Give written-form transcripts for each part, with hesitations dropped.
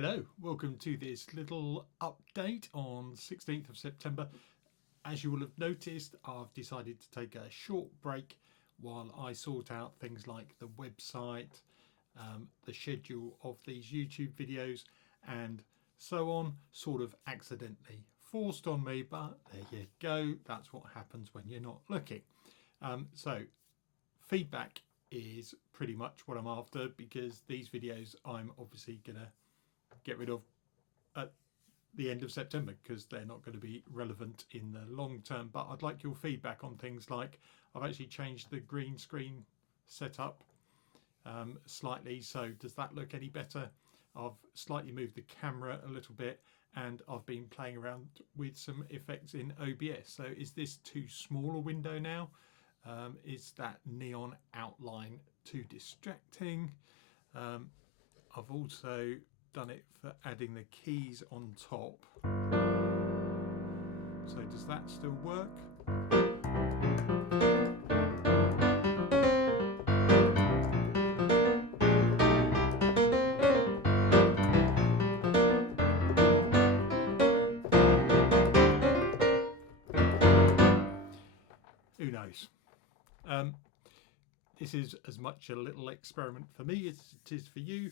Hello, welcome to this little update on 16th of September. As you will have noticed, I've decided to take a short break while I sort out things like the website, the schedule of these YouTube videos and so on, sort of accidentally forced on me, but there you go, that's what happens when you're not looking. So feedback is pretty much what I'm after, because these videos I'm obviously gonna get rid of at the end of September because they're not going to be relevant in the long term. But I'd like your feedback on things like I've actually changed the green screen setup slightly, so does that look any better? I've slightly moved the camera a little bit and I've been playing around with some effects in OBS. So is this too small a window now? Is that neon outline too distracting? I've also done it for adding the keys on top. So does that still work? Who knows? This is as much a little experiment for me as it is for you,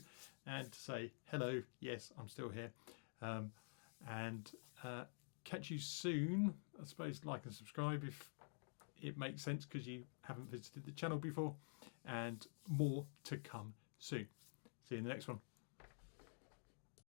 and to say hello, yes, I'm still here, and catch you soon. I suppose like and subscribe if it makes sense, because you haven't visited the channel before, and more to come soon. See you in the next one.